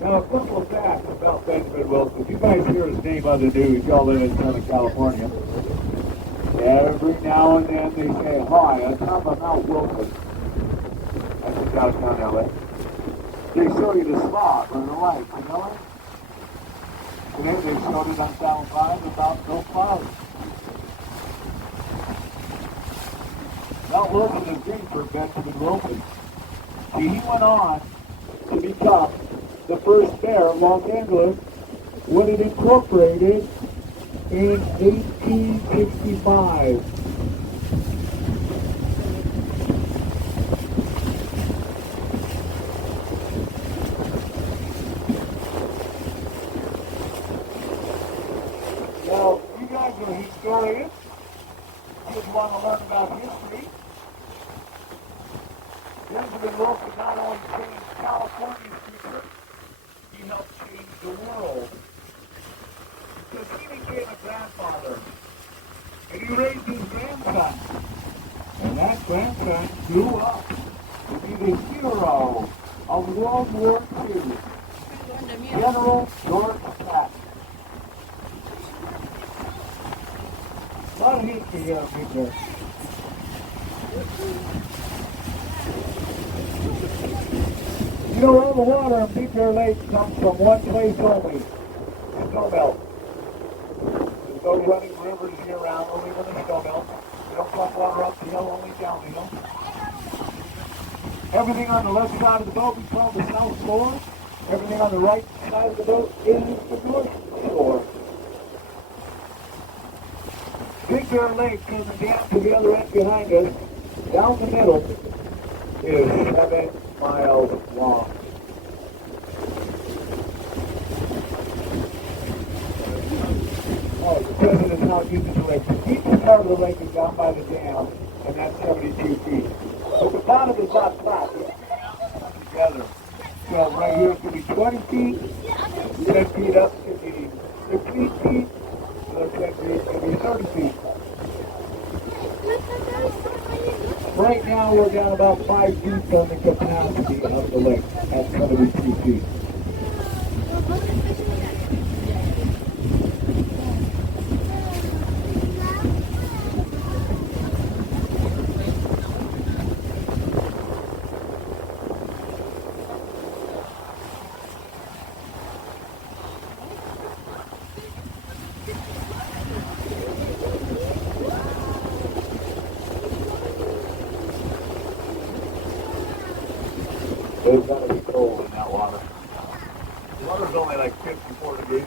Now, a couple of facts about Benjamin Wilson. You guys hear his name on the news. Y'all live in Southern California. Every now and then they say, hi, I'm top of Mount Wilson. That's in downtown LA. They show you the spot on the right, you know it? Today they showed it on Channel 5 about no clouds. Mount Wilson is great for Benjamin Wilson. See, he went on to become the first mayor of Los Angeles when it incorporated in 1865. Now, you guys are historians. You just want to learn about history. Benjamin Wilson not only changed California's future, he helped change the world. Because he became a grandfather. And he raised his grandson. And that grandson grew up to be the hero of World War II, General George Patton. A lot of history here, people. You know, all the water in Big Bear Lake comes from one place only, snowmelt. There's no running rivers year-round, only when the snowmelt. You don't pump water up the hill, only down the hill. Everything on the left side of the boat we call the south shore. Everything on the right side of the boat is the north shore. Big Bear Lake and the dam to the other end behind us, down the middle, is 7 miles long. Oh, the president now uses the lake. The deepest part of the lake is down by the dam, and that's 72 feet. But the bottom is not flat. It's together. So right here it's going to be 20 feet, 10 feet up, it's going to be 15 feet, another 10 feet, it's going to be 30 feet. Right now we're down about 5 feet on the capacity of the lake at 72 feet. It's going to be cold in that water. The water's only like 54 degrees.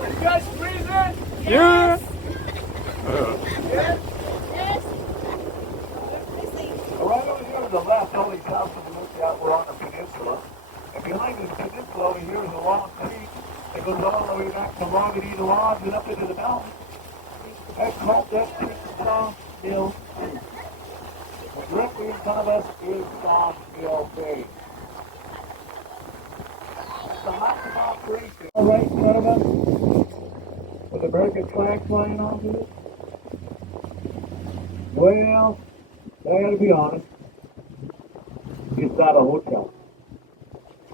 Are you guys freezing? Yeah. Yes? Yes. Right over here to the left, all these houses look out, we're on the peninsula. And behind this peninsula over here is a long creek that goes all the way back to Longitude Lodge and up into the mountains. That's called that creek Sawmill Creek. And directly in front of us is Sawmill Bay. The mountain operation right in front of us with the American flag flying onto it. Well, I gotta be honest, it's not a hotel.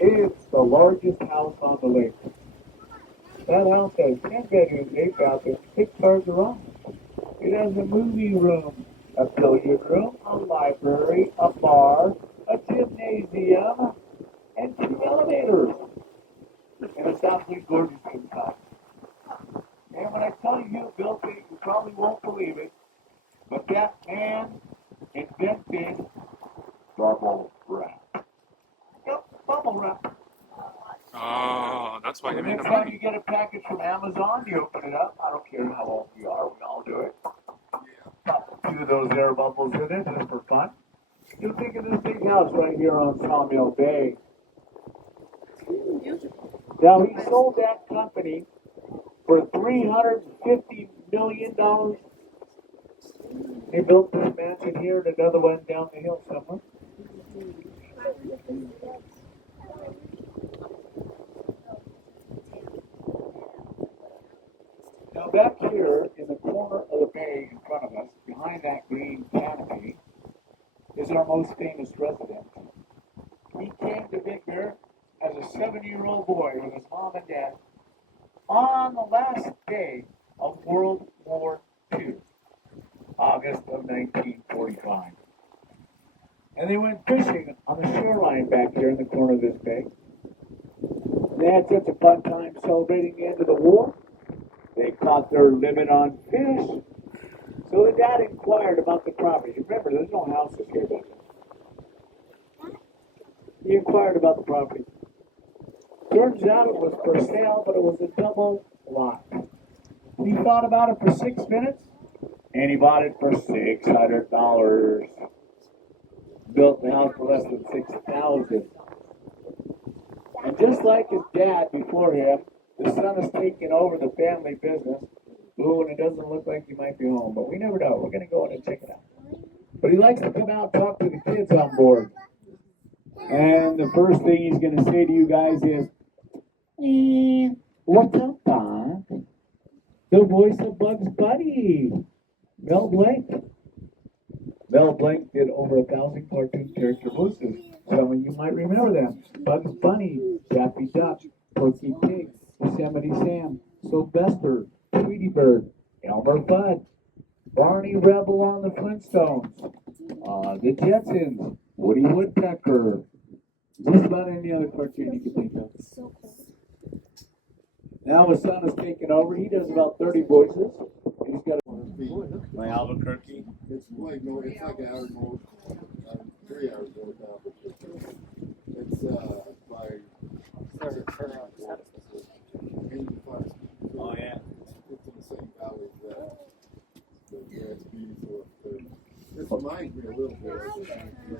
It's the largest house on the lake. That house has 10 bedrooms, 8 bathrooms, 6 cars around. It has a movie room, a billiard room, a library, a bar, a gymnasium, and 2 elevators. And it's absolutely gorgeous inside. And when I tell you who built it, you probably won't believe it, but that man invented bubble wrap. Yep, bubble wrap. Oh, that's why The you made next a time movie. you get a package from Amazon, you open it up. I don't care how old you are, we all do it. Pop a few of those air bubbles in it just for fun. You think of this big house right here on Sawmill Bay. Now he sold that company for $350 million. They built this mansion here and another one down the hill somewhere. Now back here in the corner of the bay in front of us, behind that green canopy, is our most famous resident. He came to Big Bear as a 7-year-old boy with his mom and dad on the last day of World War II, August of 1945. And they went fishing on the shoreline back here in the corner of this bay. They had such a fun time celebrating the end of the war. They caught their limit on fish. So the dad inquired about the property. Remember, there's no houses here back then. He inquired about the property. Turns out it was for sale, but it was a double lot. He thought about it for 6 minutes, and he bought it for $600. Built the house for less than $6,000. And just like his dad before him, the son is taking over the family business. Ooh, and it doesn't look like he might be home, but we never know. We're going to go in and check it out. But he likes to come out and talk to the kids on board. And the first thing he's going to say to you guys is, what's up, Bob? The voice of Bugs Bunny, Mel Blanc. Mel Blanc did over 1,000 cartoon character voices. Some of you might remember them. Bugs Bunny, Daffy Duck, Porky Pig, Yosemite Sam, Sylvester, Tweety Bird, Elmer Fudd, Barney Rebel on the Flintstones, the Jetsons, Woody Woodpecker, just about any other cartoon you can think of. Now his son is taking over. He does about 30 voices. He's got My Albuquerque. It's like no, it's like hour mode, 3 hours mode now, but it's by 85. Oh yeah. It's in the same valley that the Gatsby, so it reminds me a little bit.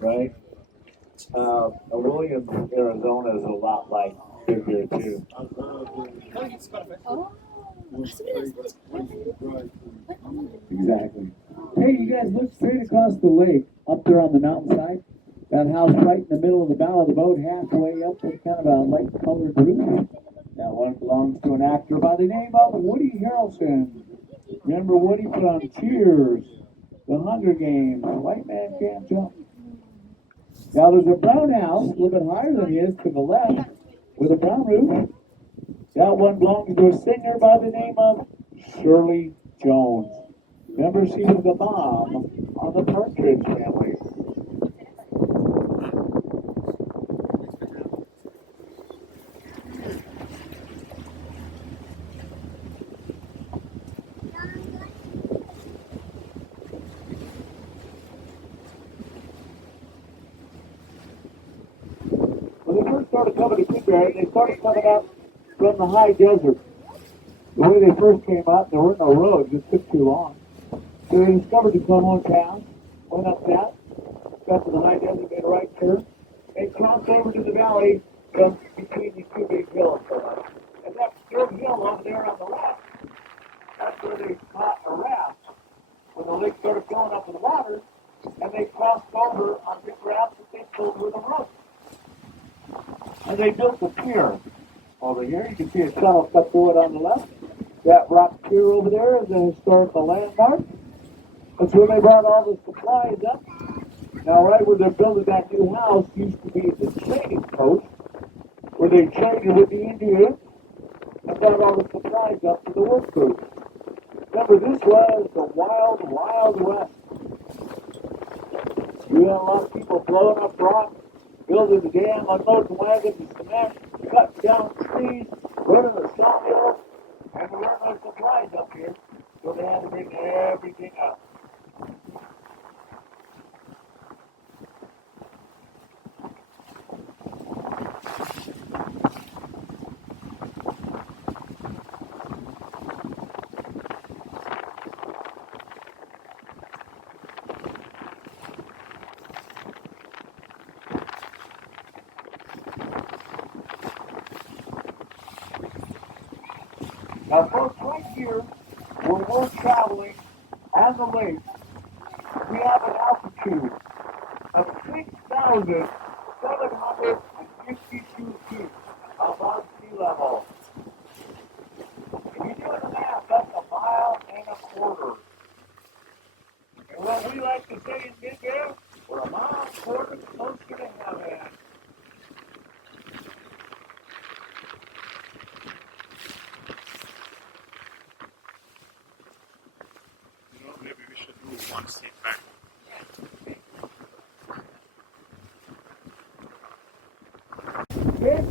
right. Williams, Arizona is a lot like Big Bear too. Exactly. Hey, you guys look straight across the lake, up there on the mountainside. That house right in the middle of the bow of the boat, halfway up with kind of a light-colored roof. That one belongs to an actor by the name of Woody Harrelson. Remember Woody from Cheers, The Hunger Games, White Man Can't Jump. Now there's a brown house, a little bit higher than his, to the left, with a brown roof. That one belongs to a singer by the name of Shirley Jones. Remember, she was the mom on the Partridge Family. When they first started coming to Big Bear, they started coming up from the high desert. The way they first came up, there were no roads. It took too long. So they discovered the Como town, went up that, got to the high desert, made a right turn, and crossed over to the valley from between these two big hills. And that third hill over there on the left, that's where they caught a raft. When the lake started filling up with water, and they crossed over on big rafts that they filled with a rope. And they built a pier over here. You can see a tunnel cut through it on the left. That rock pier over there is a historical landmark. That's where they brought all the supplies up. Now, right where they're building that new house used to be the trading post, where they traded with the Indians and brought all the supplies up to the workers. Remember, this was the wild, wild west. You had a lot of people blowing up rocks, building the dam, unloading wagons and cement, cutting down trees, running the sawmill, and there weren't no supplies up here, so they had to bring everything up. Now, folks, right here, where we're traveling on the lake, we have an altitude of 6,752 feet above sea level. If you do the math, that's 1.25 miles. And what we we like to say in Big Bear, we're a mile short and closer to heaven. You know, maybe we should do one seat back. Grand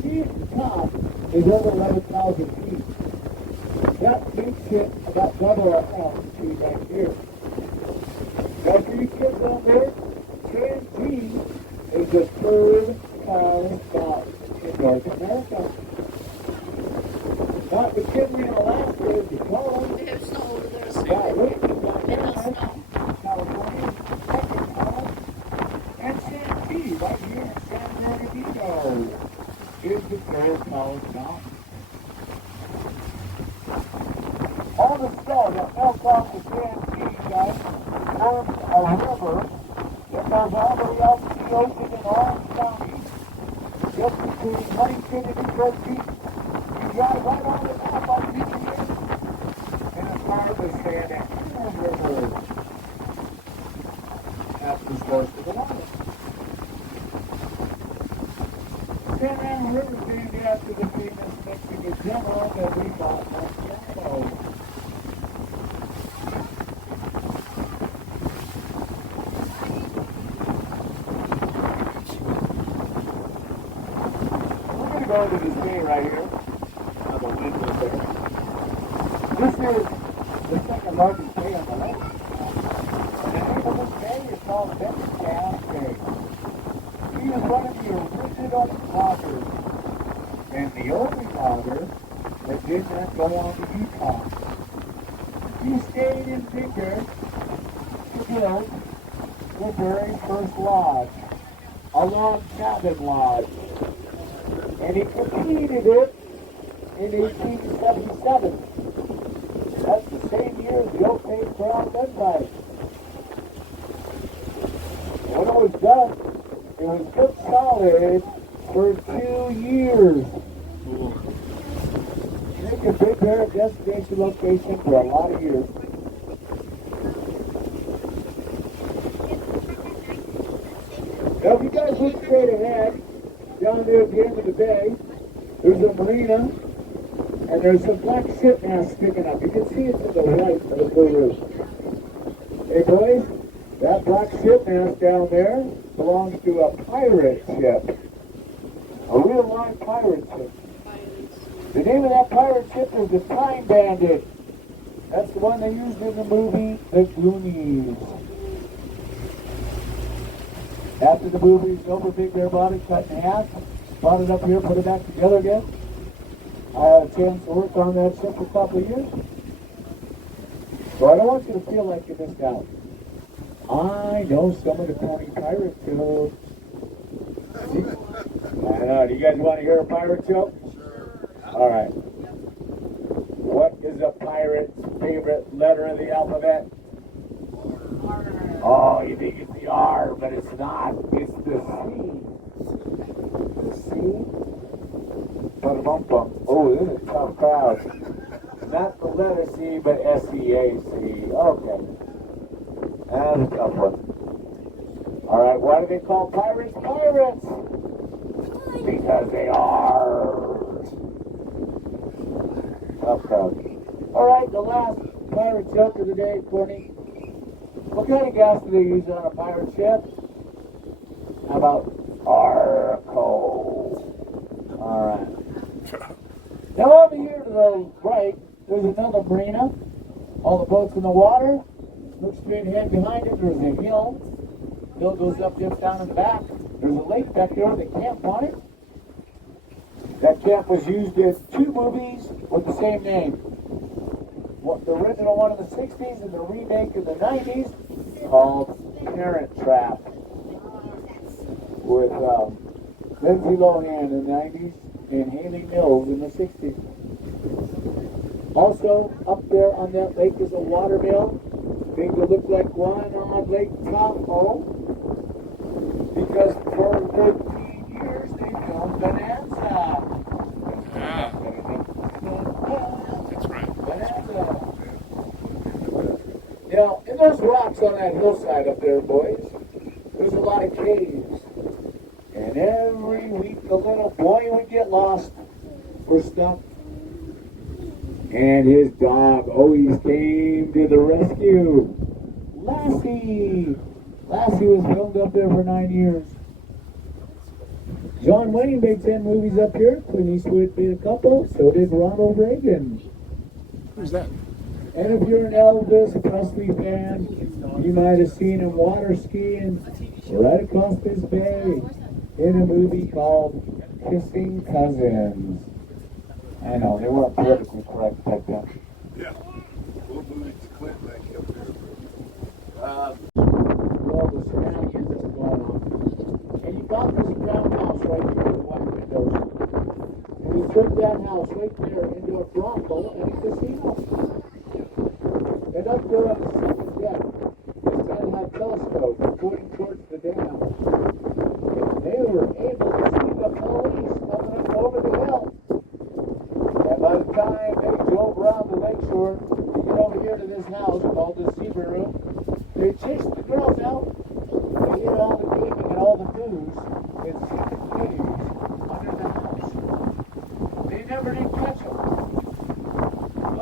top is over 11,000 feet. That makes it about double our altitude right here. Now, for you kids out there, Grand is the third tallest mountain in North America. Mount McKinley in Alaska is the tallest. They have snow over there. Mount Whitney in They have Montana, snow. California, is the second tallest. And Santee, right here in San Bernardino, is the third tallest mountain. All the snow that melts off the Santee, guys, forms a river that goes all the way out to the ocean in Orange County. Just between Huntington and Newport Beach. You drive right on the map on GPS. And as far as the San Antonio River, that's the source of the water. San Antonio River is named after the famous Mexican general that we fought Marciano. Go to this bay right here. On the window there. This is the second largest bay on the lake. And the name of this bay is called Benton Gas Bay. He was one of the original loggers, and the only logger that did not go on to Utah. He stayed in Big Bear to build the very first lodge, a log cabin lodge. And he completed it in 1877. That's the same year as the Oak Bay Crown Gunfight. When it was done, it was good solid for 2 years. Make a Big Bear destination location for a lot of years. Now, if you guys look straight ahead, down there at the end of the bay, there's a marina, and there's some black ship masts sticking up. You can see it to the right of the blue roof. Hey boys, that black ship mast down there belongs to a pirate ship. A real live pirate ship. The name of that pirate ship is the Time Bandit. That's the one they used in the movie The Goonies. After the movie was over, Big Bear bought it, cut in half, brought it up here, put it back together again. I had a chance to work on that ship for a couple of years. So I don't want you to feel like you missed out. I know some of the Pony Pirate jokes. I know. Do you guys want to hear a pirate joke? All right. What is a pirate's favorite letter of the alphabet? Oh, you think it's the R, but it's not. It's the C. The C? Bum. Oh, this is a tough crowd. Not the letter C, but S-E-A-C. Okay. That's a tough one. All right, why do they call pirates pirates? Because they are. Tough crowd. All right, the last pirate joke of the day, Courtney. What kind of gas do they use on a pirate ship? How about charcoal? Alright. Now over here to the right, there's another marina. All the boats in the water. Look straight ahead behind it, there's a hill. Hill goes up, dips down in the back. There's a lake back there with a camp on it. That camp was used in 2 movies with the same name. The original one in the 60s and the remake in the 90s called Parent Trap with Lindsay Lohan in the 90s and Haley Mills in the 60s. Also, up there on that lake is a water mill. Things that look like one on Lake Tahoe because for 13 years they filmed Bonanza. Yeah, that's right. Bonanza. Now, in the those rocks on that hillside up there, boys. There's a lot of caves. And every week the little boy would get lost or stuck. And his dog always came to the rescue. Lassie! Lassie was filmed up there for 9 years. John Wayne made 10 movies up here. Clint Eastwood made a couple. So did Ronald Reagan. Who's that? And if you're an Elvis Presley fan, you might have seen him water skiing right across this bay in a movie called Kissing Cousins. I know, they weren't politically correct back then. Yeah. What movie's Clint back up there? Well, the shenanigans that's going on. And you got this brown house right here with white windows. And he turned that house right there into a brothel and a casino. And up there on the second deck, it's going to have telescopes pointing towards the dam. And they were able to see the police coming up over the hill. And by the time they drove around the lakeshore to get over here to this house called the Zebra Room, they chased the girls out. They hid all the gaming and all the booze in secret caves under the house. They never did catch them.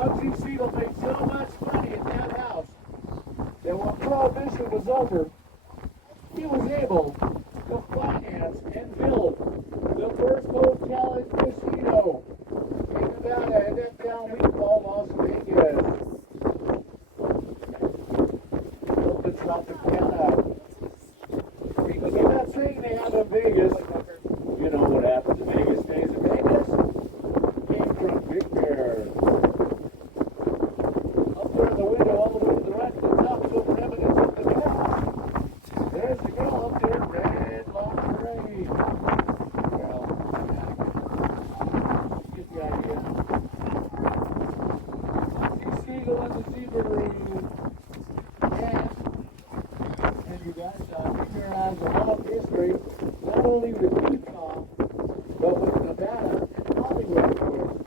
Bugsy Siegel made so much money in that house that when Prohibition was over, he was able to finance and build the first hotel and casino in Nevada, in that town we call Las Vegas. Built the Tropicana. Because I'm not saying they have in Vegas. You know what happened to Vegas stays in Vegas? Came from Big Bear. Up there in the window, all the way to the right, the top, so evidence of the past. There's the girl up there, red lingerie. Well, get the idea. See Siegel in the Zebra Room. And you guys, Big Bear has a lot of history, not only with Utah, but with Nevada and Hollywood, of course.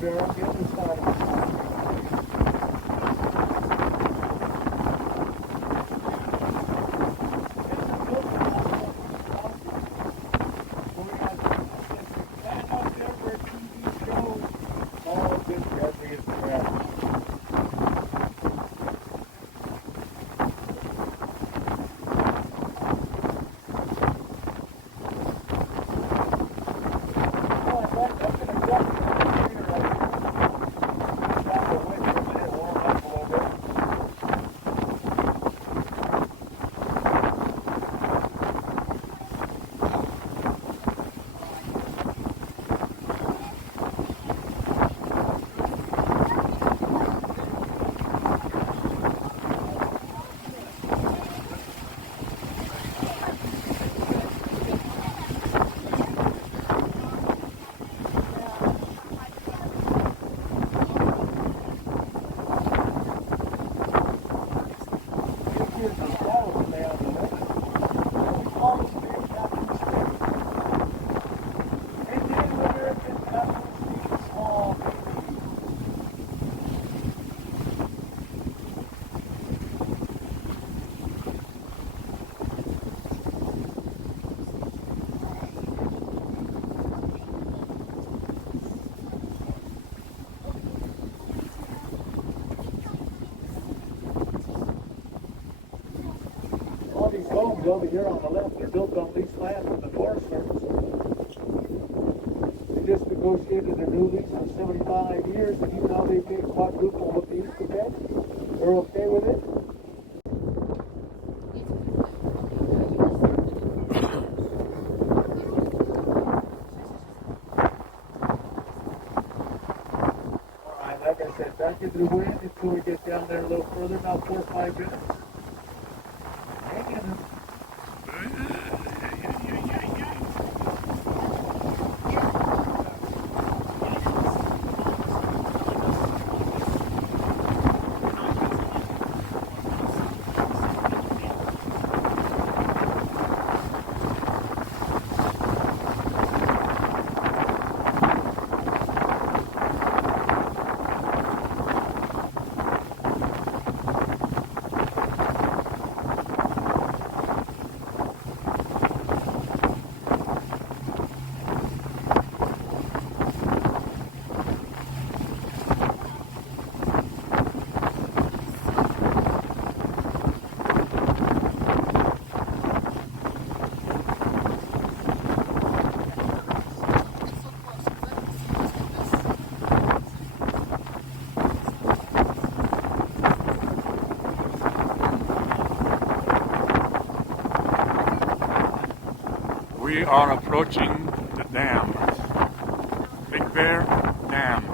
Bear, on the other side of the house. All this Jeffrey is correct. All these homes over here on the left are built on lease land from the Forest Service. They just negotiated a new lease for 75 years, and even though they pay quadruple what they used to pay, they're okay with it. All right, like I said, back into the wind until we get down there a little further, about 4 or 5 minutes. Hang in there. We are approaching the dam, Big Bear Dam.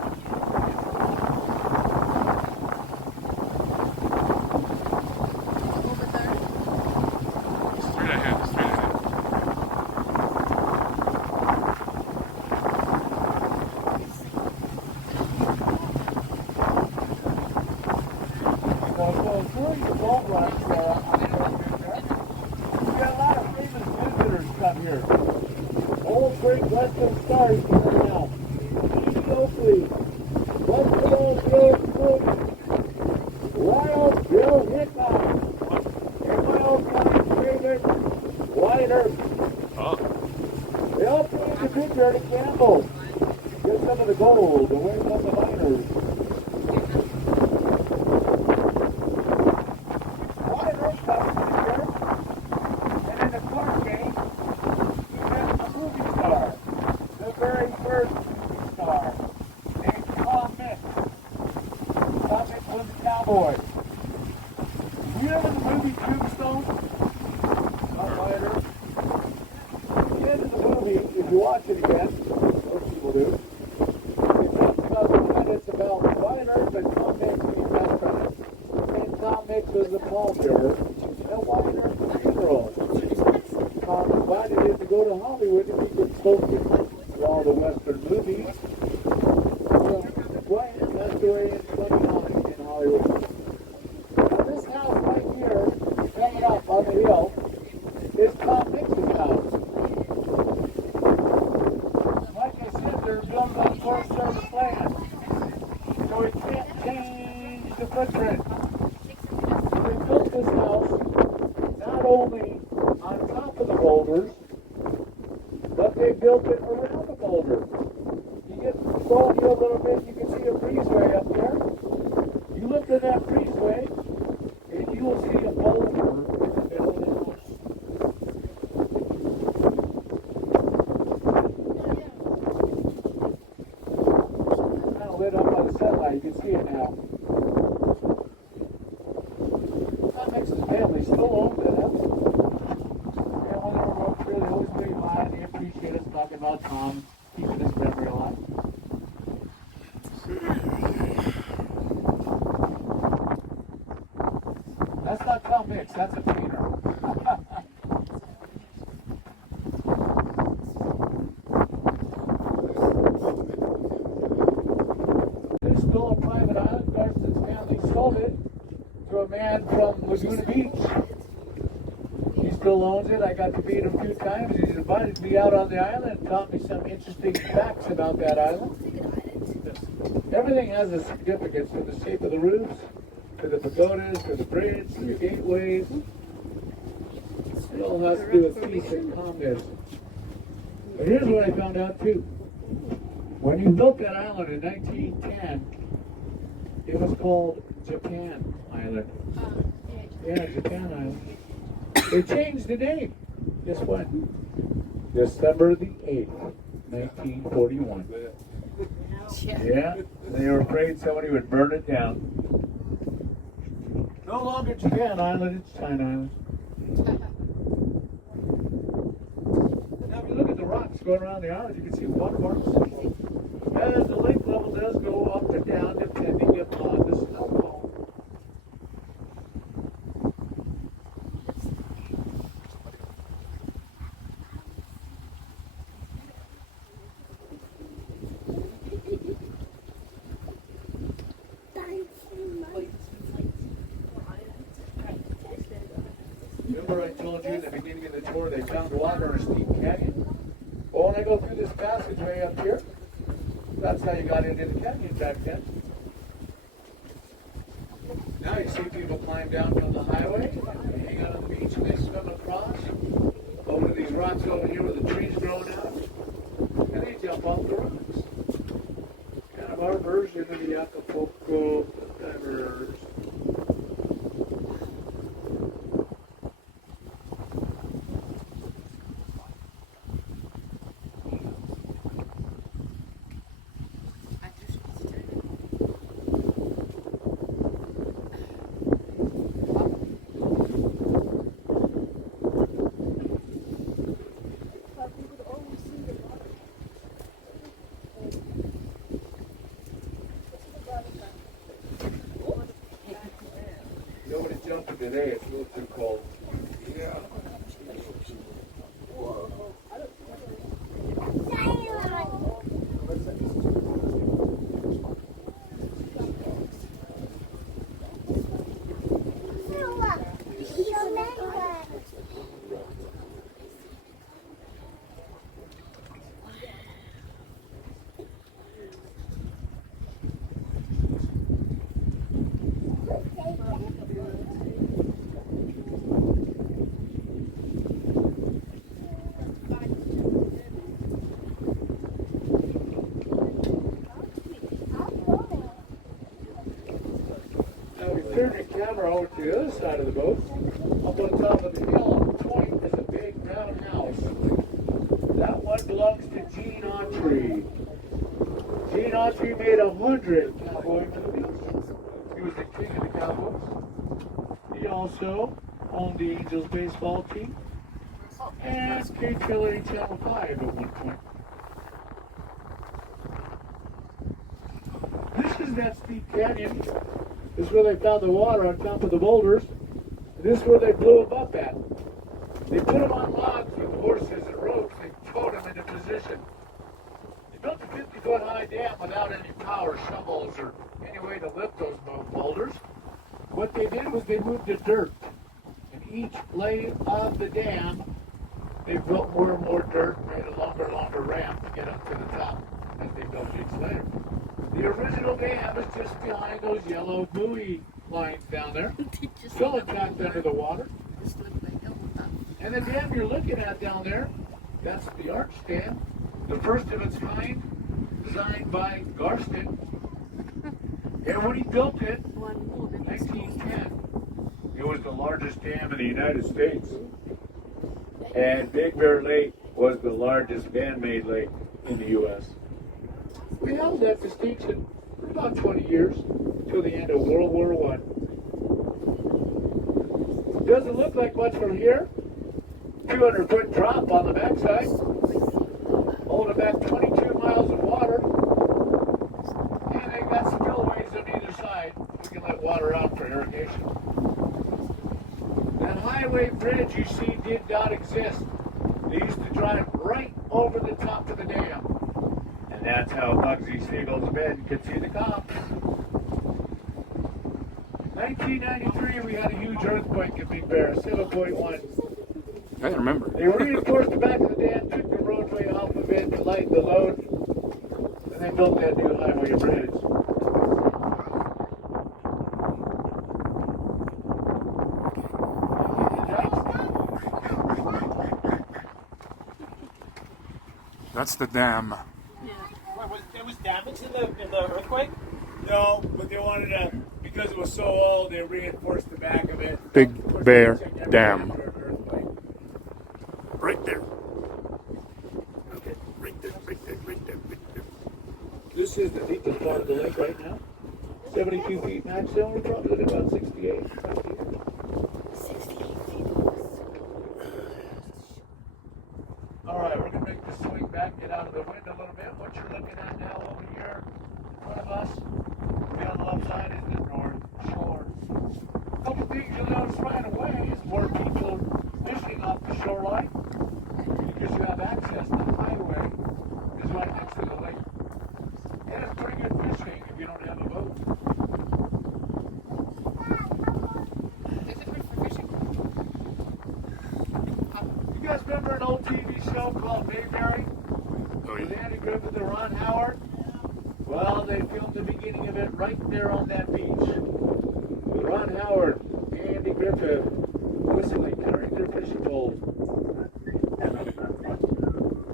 Straight ahead, straight ahead. So during the gold rush, we got a lot of famous visitors come here. Old Great Western Stars coming out. Edie Oakley, Buffalo Bill Cook, Wild Bill Hickok, and my old county's favorite, White Earth. Oh, They all came to Big Bear to gamble. Get some of the gold away from the miners. White Earth comes to Big Bear. And in the card game, we met a movie star, the very first movie star, named Tom Mix. Tom Mix was a cowboy. You know the movie Tombstone? Not White Earth. At the end of the movie, if you watch it again, most people do, it talks about the credits about White Earth and Tom Mix being best friends. And Tom Mix was the pallbearer, and White Earth the funeral. Tom invited him to go to Hollywood and he could focus on all the Western movies. So, White passed away in 29 in Hollywood. Now, this house right here, hanging up on the hill, is Tom Mix's house. Like I said, they're built on Forest Service land. you can see it now. That makes his family still owns that house. And when they were up here, they always made by and they appreciate us talking about Tom, keeping his memory alive. That's not Tom Mix, that's a painter. There's still a private island. Garston's family sold it to a man from Laguna Beach. He still owns it. I got to meet him 2 times. He's invited me out on the island and taught me some interesting facts about that island. Everything has a significance, from the shape of the roofs, to the pagodas, to the bridge, to the gateways. It all has to do with peace and calmness. But here's what I found out too. When you built that island in 1910, it was called Japan Island. Yeah, Japan Island. They changed the name. Guess when? December the 8th, 1941. Yeah, they were afraid somebody would burn it down. No longer Japan Island, it's China Island. Now if you look at the rocks going around the island, you can see watermarks. As the lake level does go up and down depending upon the snowfall. Remember I told you in the beginning of the tour they found water in a steep canyon? Well, when I go through this passageway up here, that's how you got into the canyon back then. Now you see people climb down from the highway, they hang out on the beach, and they swim across over to these rocks over here where the trees growing out, and they jump off the rocks. Kind of our version of the Acapulco divers. Nobody jumping today, it's a little too cold. Yeah. Turn your camera over to the other side of the boat. Up on top of the hill on the point is a big brown house. That one belongs to Gene Autry. Gene Autry made 100 cowboy movies. He was the king of the cowboys. He also owned the Angels baseball team and KTLA Channel 5 at one point. This is that steep canyon. This is where they found the water on top of the boulders. And this is where they blew them up at. They put them on logs with horses and ropes. They towed them into position. They built a 50-foot high dam without any power shovels or any way to lift those boulders. What they did was they moved the dirt. And each lane of the dam, they built more and more dirt and made a longer and longer ramp to get up to the top as they built each layer. The original dam is just behind those yellow buoy lines down there, still intact under the water. And the dam you're looking at down there, that's the arch dam, the first of its kind, designed by Garston. And when he built it in 1910, it was the largest dam in the United States. And Big Bear Lake was the largest man-made lake in the U.S. We held that distinction about 20 years, till the end of World War I. Doesn't look like much from here. 200-foot drop on the backside. Holding back 22 miles of water. And they got spillways on either side. We can let water out for irrigation. That highway bridge you see did not exist. They used to drive right over the top of the dam. And that's how Bugsy Siegel's men could see the cops. 1993, we had a huge earthquake in Big Bear, 7.1. I remember. They reinforced the back of the dam, took the roadway off of it to lighten the load, and they built that new highway bridge. That's the dam. There was damage in the earthquake? No, but they wanted to, because it was so old, they reinforced the back of it. Big Bear Dam. Right there. Okay, right there, right there, right there, right there. This is the deepest part of the lake right now. 72 feet maximum, we're probably at about 68. All right, we're gonna make the swing back, get out of the wind a little bit. What you're looking at now over here in front of us, the on the left side is the North Shore. A couple things you'll notice right away is more people fishing off the shoreline because you have access. The highway is right next to the lake. And it's pretty good fishing if you don't have a boat. Is it good for fishing? You guys remember an old TV show called Mayberry? Oh, With yeah. Andy Griffith and Ron Howard? Well, they filmed the beginning of it right there on that beach. With Ron Howard, Andy Griffith, whistling, carrying their fishing poles.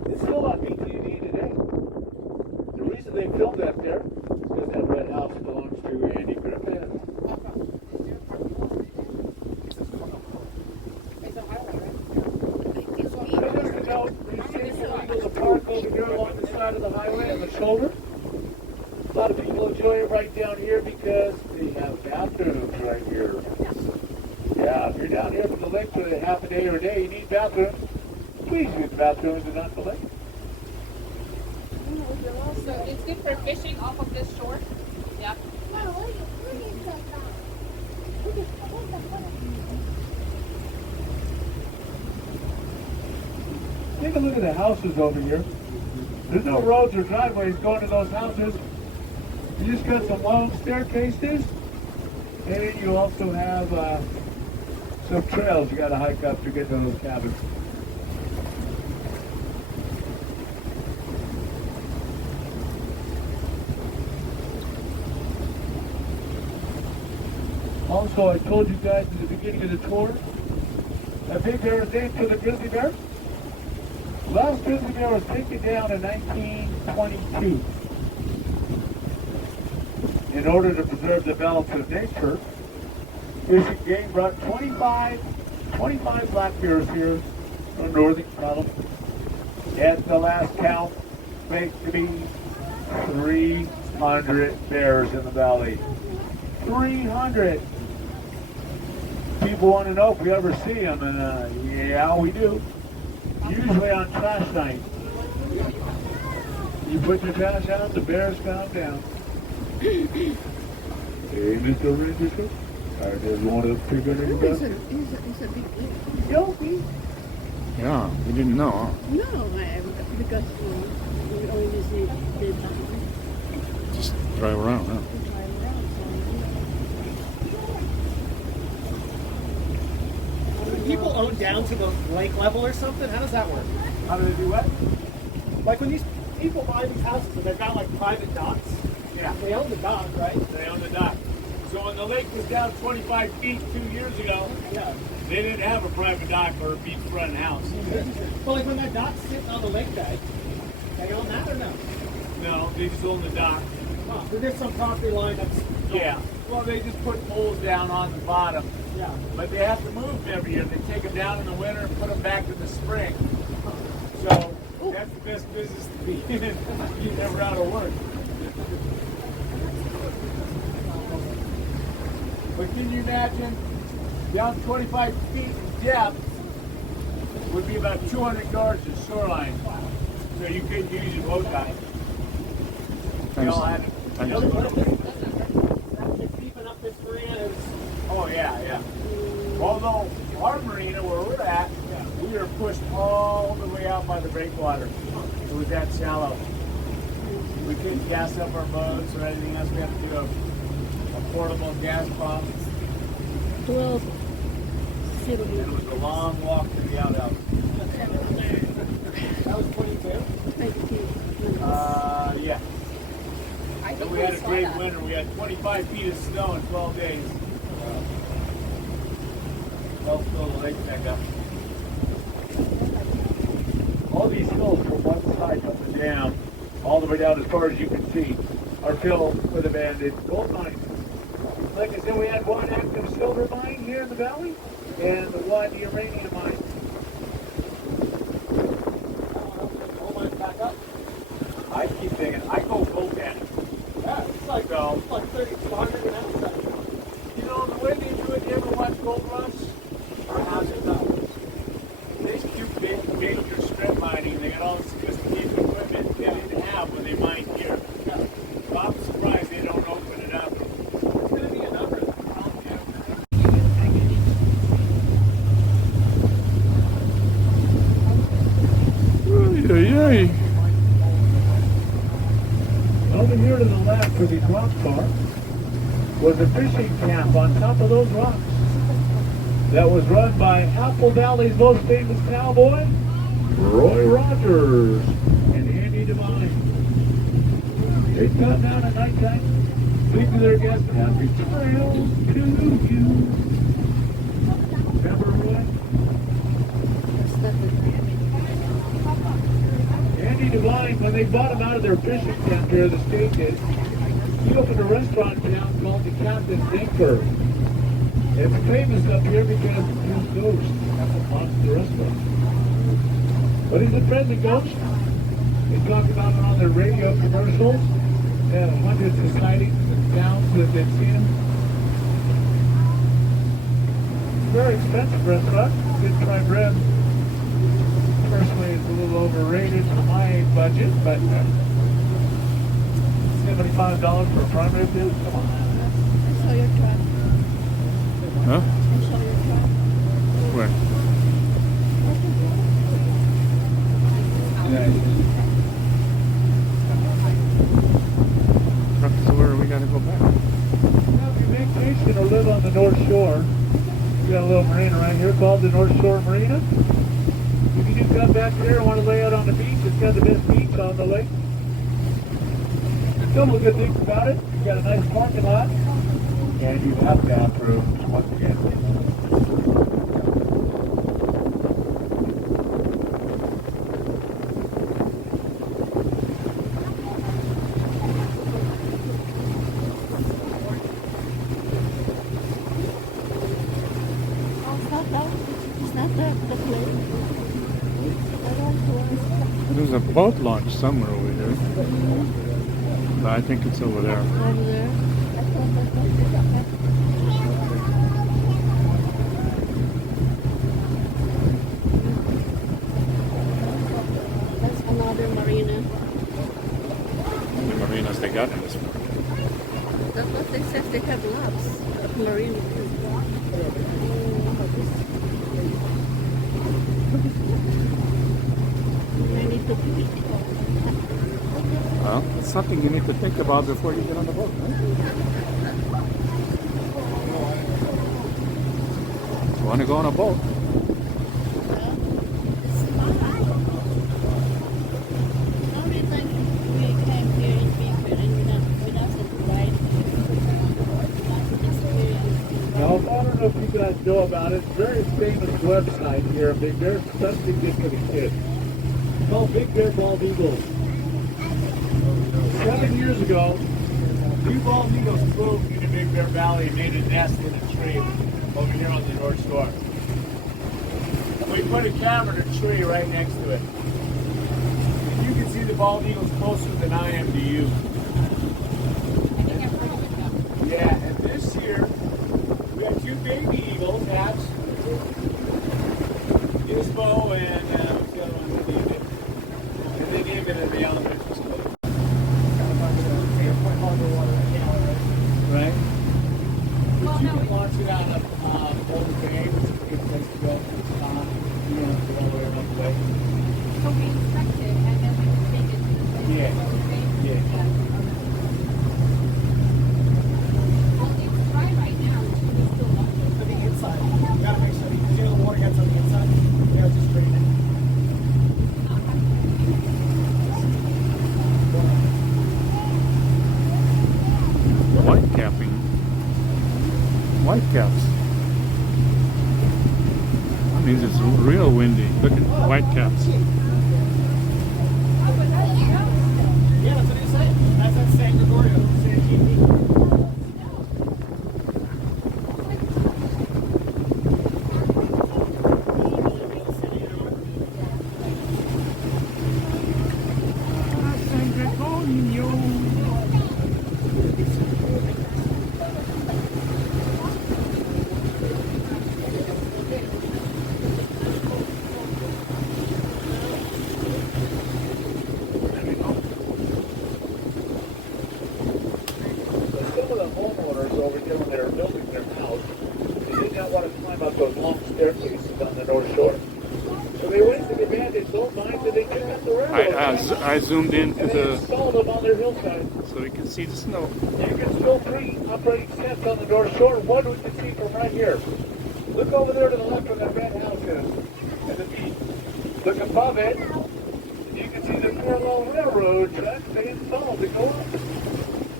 It's still on BTV today. The reason they filmed that there is because that red house belongs to Andy Griffith. It's a highway, right? So just to note, you see the park over here along the side of the highway on the shoulder. A lot of people enjoy it right down here because they have bathrooms right here. Yeah, if you're down here from the lake for half a day or a day, you need bathrooms. Please use bathrooms and not the lake. So it's good for fishing off of this shore? Yeah. Take a look at the houses over here. There's no roads or driveways going to those houses. You just got some long staircases, and you also have some trails you got to hike up to get to those cabins. Also, I told you guys at the beginning of the tour, that Big Bear is named for the grizzly bear. The last grizzly bear was taken down in 1922. In order to preserve the balance of nature, Fish and Game brought 25 black bears here from northern Colorado. At the last count, faked to be 300 bears in the valley. 300! People want to know if we ever see them, and yeah, we do. Usually on trash night. You put your trash out, the bears come down. Hey, Mr. Ranger, there's one of the 300 bears. It's a big Guilty. Yeah, you didn't know, huh? no, because we only see the time Just drive around, huh? to drive around. Do people own down to the lake level or something? How does that work? How do they do what? Like when these people buy these houses and they've got like private docks, Yeah, they own the dock, right? they own the dock. So when the lake was down 25 feet 2 years ago, Yeah. they didn't have a private dock or a beachfront house. Well, like when that dock's sitting on the lake bed, they own that or no? No, they just own the dock. Huh. There's some property line that's Yeah. Well, they just put poles down on the bottom. yeah. But they have to move them every year. They take them down in the winter and put them back in the spring. So that's the best business to be in. You're never out of work. can you imagine down 25 feet in depth would be about 200 yards of shoreline. So you couldn't use your boat guide. We all had it. It's deep enough this marina is. Oh yeah. Although our marina where we're at, we were pushed all the way out by the breakwater. It was that shallow. We couldn't gas up our boats or anything else. We had to do a portable gas pump. 12 And it silver. was a long walk to the outhouse. That was 22. Yeah. I Then think we had a saw great that. winter. We had 25 feet of snow in 12 days. Helped fill the lake back up. All these hills from one side up and down, all the way down as far as you can see, are filled with abandoned gold mines. Like I said, we had one active silver mine here in the valley and one uranium mine. All mine back up. I keep thinking, I go gold panning. Yeah, it's like, So, it's like 3,200 an ounce. you know, the way they do it, you ever watch Gold Rush? These two major strip mining, they got all this sophisticated equipment they didn't have when they mined here. So I'm surprised they don't open it up. It's going to be a number. Over here to the left where these rocks are was a fishing camp on top of those rocks that was run by Apple Valley's most famous cowboy, Roy Rogers and Andy Devine. They'd come down at nighttime, speak to their guests, and happy trails to you. Remember Roy? Andy Devine, when they bought him out of their fishing camp here, the state did, he opened a restaurant in town called the Captain Dinker. It's famous up here because his ghost haunts the restaurant. But he's a friendly ghost. They talk about it on their radio commercials. They have hundreds of sightings and sounds that they've seen him. It's a very expensive restaurant. Good prime rib. Personally, it's a little overrated for my budget, but $75 for a prime rib is, come on. I saw your truck. Huh? I saw your truck. Where? So where we gotta go back? Now, if you vacation or live on the North Shore, we got a little marina right here called the North Shore Marina. If you do come back here and want to lay out on the beach, it's got the best beach on the lake. A couple of good things about it. You've got a nice parking lot, and you have bathrooms once again. It's not the plane. I don't know. There's a boat launch somewhere over here. But I think it's over there. Over there. That's another marina. The marinas they got in this one. That's what they said. They have lots of marinas. I need to pee. Well, it's something you need to think about before you get on the boat, right? You want to go on a boat? Only thing we came here in Beacon and we doesn't ride experience. Now, I don't know if you guys know about it. Very famous website here in Big Bear. It's something good for the kids. It's called Big Bear Bald Eagles. 7 years ago, two bald eagles flew into Big Bear Valley and made a nest in a tree over here on the North Shore. We put a camera in a tree right next to it. And you can see the bald eagles closer than I am to you. Yeah, and this year, two baby eagles hatched. Gizmo and what's the other one? What named it? And they named it at the elementary school. Right? Well, You no, can launch it out of Boulder Bay, which is a good place to go. You don't have to go all the way around the way. so we inspect it and then we can take it to the place. Yeah. Yeah. Well, it's dry right now. It's still up. For the inside, you gotta make sure because you know the water gets on the inside. They're just draining. White capping. White caps. That means it's real windy. Look at white caps. Yeah, that's what he said. That's at San Gregorio, San GP. Some of the homeowners over here when they were building their house, they did not want to climb up those long staircases on the North Shore. So they went to the advantage those nights and they took out the railroad. I zoomed into and they the installed them on their hillside. so we can see the snow. You can still see operating sets on the North Shore. One we can see from right here. Look over there to the left where that red house is at the beach. Look above it, and you can see the parallel railroad tracks they installed to go up.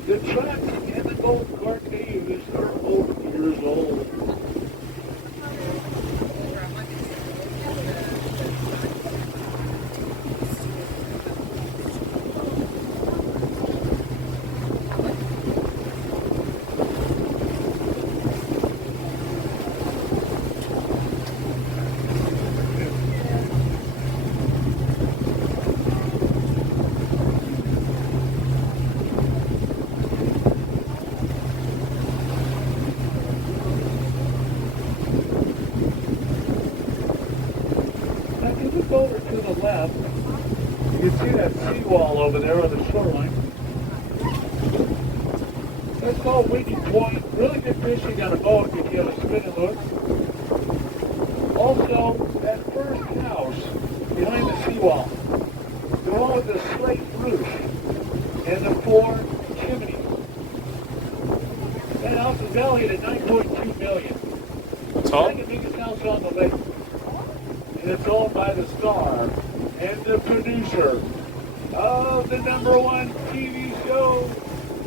The tracks in the Gold Cart Caves are over years old. Now, if you look over to the left, you can see that seawall over there on the shoreline. That's called Windy Point. Really good fishing on a boat if you have a spin and look. Also, that first house behind the seawall, the one with the slate roof and the 4 chimneys. That house is valued at $9.2 million. Tall? Second biggest house on the lake. And it's owned by the star and the producer of the #1 TV show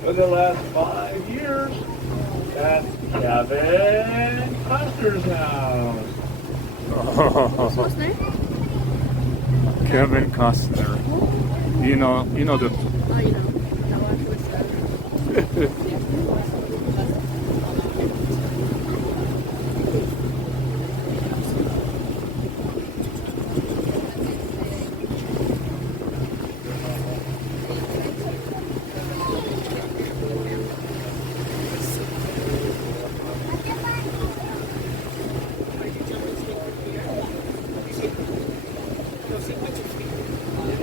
for the last 5 years. That's Kevin Costner's house. What's name? Kevin Costner. You know the Oh, you know. I watch what's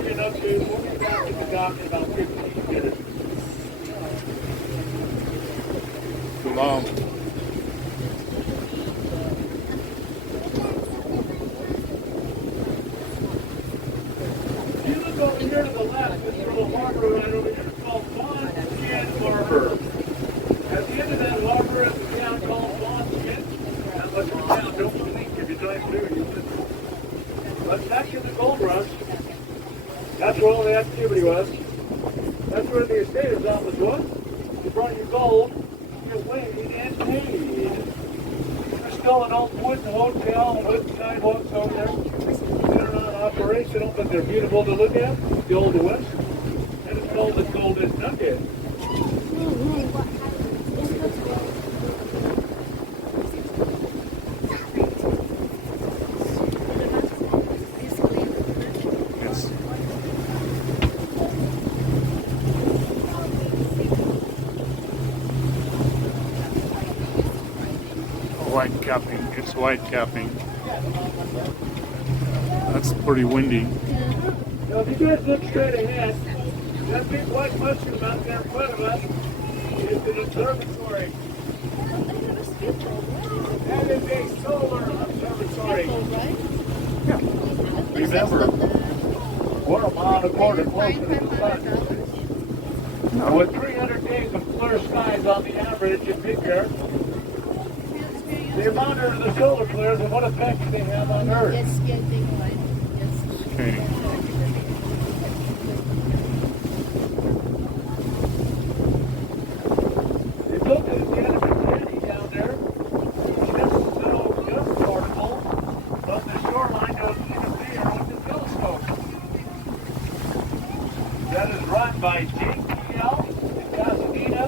You're up to, we'll be back at the dock in about 15 minutes. long. If you look over here to the left, this little harbor right over here is called Bon Chan Harbor. At the end of that harbor is a town called Bon Chan. Not much of a town, don't blink if you drive through, you'll miss it. But back in the gold rush, that's where all the activity was. That's where the estate's office was. You brought your gold, you weighed and paid. There's still an old wooden hotel and wooden sidewalks over there. They're not operational, but they're beautiful to look at. The Old West. And it's called the Golden Nugget. Yes. white capping. It's white capping. That's pretty windy. Now, if you guys look straight ahead, that big white mushroom out there in front of us is an observatory. That is a solar observatory. Remember, we're a mile and a quarter closer to the sun. Now, with 300 days of clear skies on the average in Big Bear, they monitor the solar flares and what effects they have on Earth. It's getting light. Yes. Okay. They built it at the end of the candy down there. Just little dust particles from the shoreline don't interfere with the telescope. That is run by JPL in Pasadena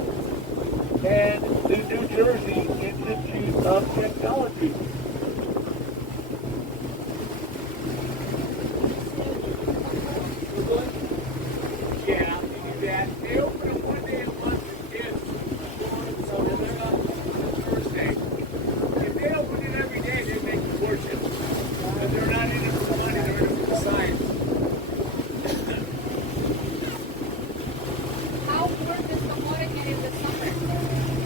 and the New Jersey Institute of Technology. Yeah, they do that. They open it one day a month and kids. So they're not on Thursday. If they open it every day, they make a fortune. But they're not in it for the money, they're in it for the science. How warm does the water get in the summer?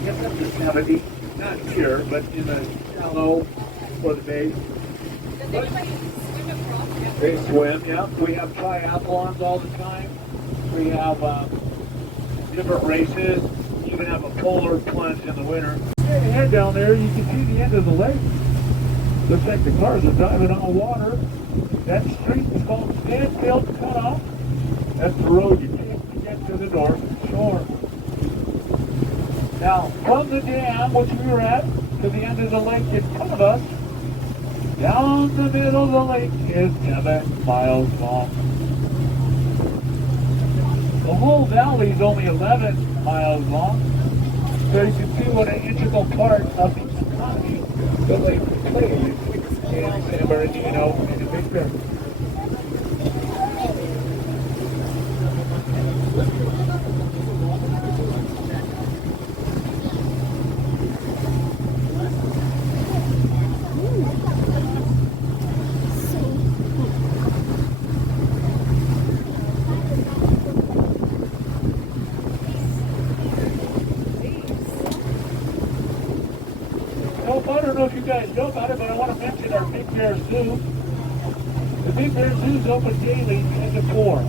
Gets up to 70, not here, but in the shallow for the base. Does anybody swim across it? They swim, yeah. We have triathlons all the time. We have different races. You can have a polar plunge in the winter. Straight ahead down there, you can see the end of the lake. Looks like the cars are driving on the water. That street is called Stanfield Cutoff. That's the road you take to get to the north shore. Now, from the dam, which we were at, to the end of the lake in front of us, down the middle of the lake is 7 miles long. The whole valley is only 11 miles long, so you can see what an integral part of the economy the lake plays in San Bernardino and in Big Bear. I don't know if you guys know about it, but I want to mention our Big Bear Zoo. The Big Bear Zoo is open daily 10 to 4.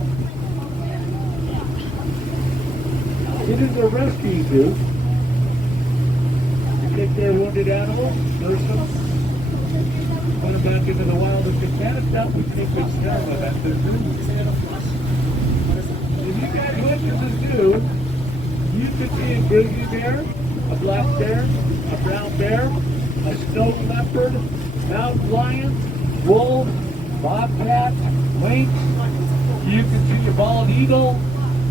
It is a rescue zoo. You take care of wounded animals, nurse them, put them back into the wild if you can. If not, we take good care of them at the zoo. If you guys went to the zoo, you could see a grizzly bear, a black bear, a brown bear, a snow leopard, mountain lion, wolf, bobcat, lynx. You can see a bald eagle,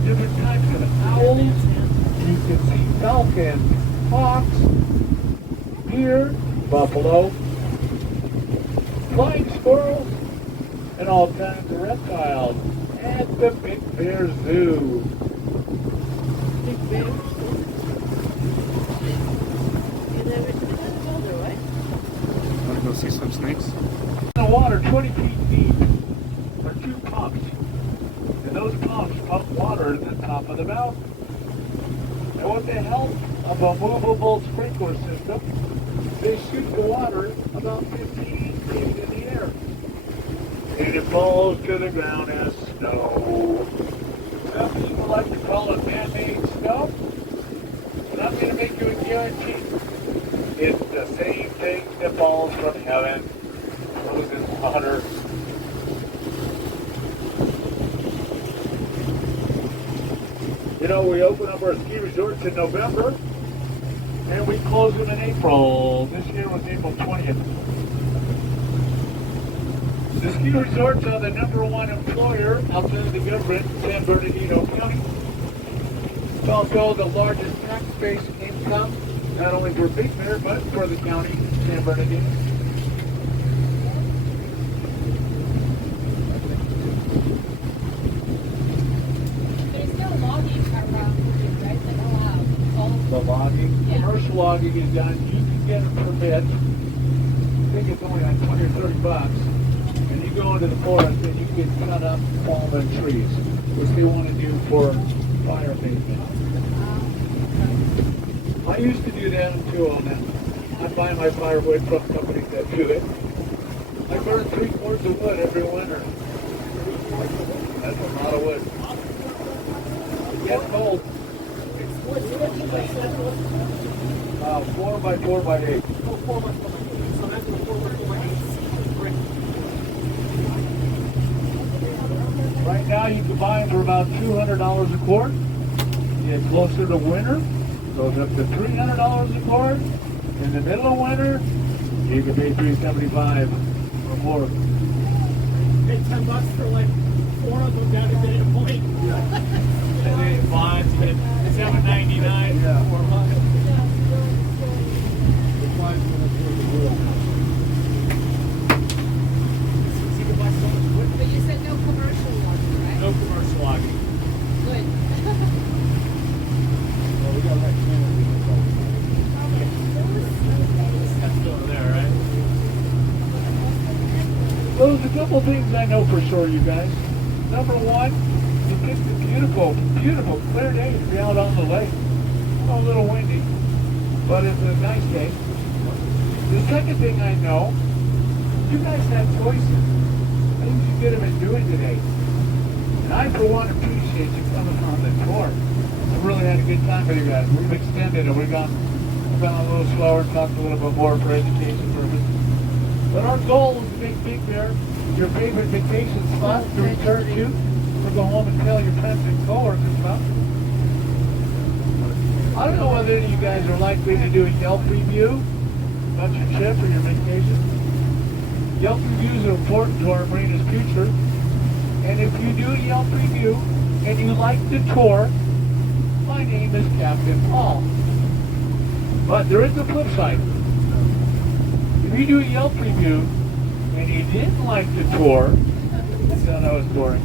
different types of owls. You can see falcons, hawks, deer, buffalo, flying squirrels, and all kinds of reptiles at the Big Bear Zoo. Big Bear. You never did that water, right? Want to go see some snakes? The water 20 feet deep are 2 pumps, and those pumps pump water to the top of the mountain. And with the help of a movable sprinkler system, they shoot the water about 15 feet in the air, and it falls to the ground as snow. Some people like to call it man-made snow, but I'm going to make you a guarantee. It's the same thing that falls from heaven. Frozen water. You know, we open up our ski resorts in November, and we close them in April. This year was April 20th. The ski resorts are the #1 employer outside of the government in San Bernardino County. It's also the largest tax-based income, not only for Big Bear, but for the county, San Bernardino. There's still logging around it, right? Like, oh, wow. The logging, Yeah. commercial logging is done. You can get a permit 30 bucks, and you go into the forest and you can cut up fallen trees, which they want to do for fire abatement. I used to do that too on them. I buy my firewood from companies that do it. I burn 3 cords of wood every winter. That's a lot of wood. It gets cold. 4 by 4 by 8. Right now you can buy them for about $200 a cord. Get closer to winter, goes up to $300 a cord. In the middle of winter, you can pay $375 or more. Pay $10 for like 4 of them down to get a point. And then bonds at $7.99 for a month. But you said no commercial logging, right? No commercial logging. Good. Well, we got right That's still there, right? Well, there's a couple things I know for sure, you guys. Number one, you get the beautiful, beautiful clear day to be out on the lake. Oh, a little windy, but it's a nice day. The second thing I know, you guys have choices. Things you get them in doing today. And I, for one, appreciate you coming on the tour. I really had a good time with you guys. We've extended it. We've gone a little slower, talked a little bit more for education purposes. But our goal is to make Big Bear your favorite vacation spot to return to, or go home and tell your friends and coworkers about. I don't know whether any of you guys are likely to do a Yelp review about your trip or your vacation. Yelp reviews are important to our marinas future. And if you do a Yelp review and you like the tour, my name is Captain Paul. But there is a flip side. If you do a Yelp review and you didn't like the tour, you thought I was boring.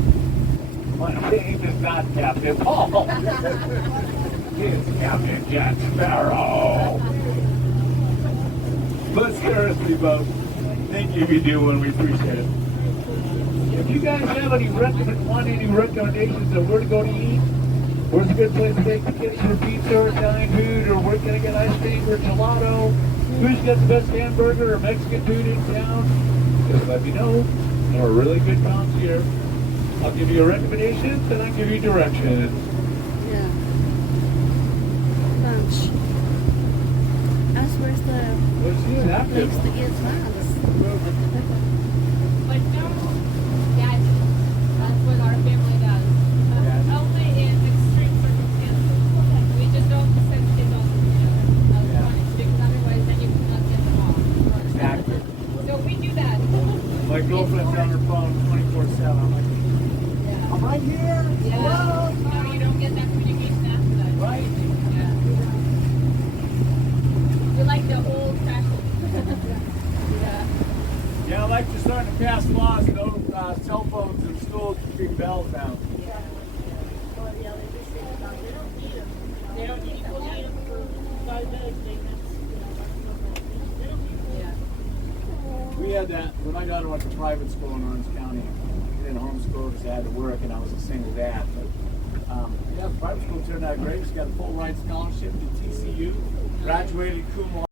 My name is not Captain Paul. It's Captain Jack Sparrow. But seriously, folks, thank you if you do one. We appreciate it. If you guys have any recommendations of where to go to eat, where's a good place to take the kids for pizza or Italian food, or where can I get ice cream or gelato, who's got the best hamburger or Mexican food in town, just let me know. We're a really good concierge. I'll give you recommendations and I'll give you directions. Yeah. Lunch. That's where's the What's this after? place to get lunch. But no, that's what our family does. Only in extreme circumstances. We just don't send kids off to each other. Because otherwise then you cannot get them off. Exactly. So we do that. My girlfriend's on her phone 24/7. I'm like, Yeah. I'm right here. Yeah. Hello. No, you don't get that communication after that. Right. Yeah. You like the old fashioned. Yeah. Yeah, I like to start to pass laws, no cell phones in schools with big bells down. Well, yeah, they just say about they don't need them. They don't need people need them for 5 minutes maintenance. They don't need them. Yeah. We had that when I went to private school in Orange County. I didn't homeschool because I had to work and I was a single dad. But yeah, private school turned out great. Just got a full ride scholarship to TCU. Graduated cum laude.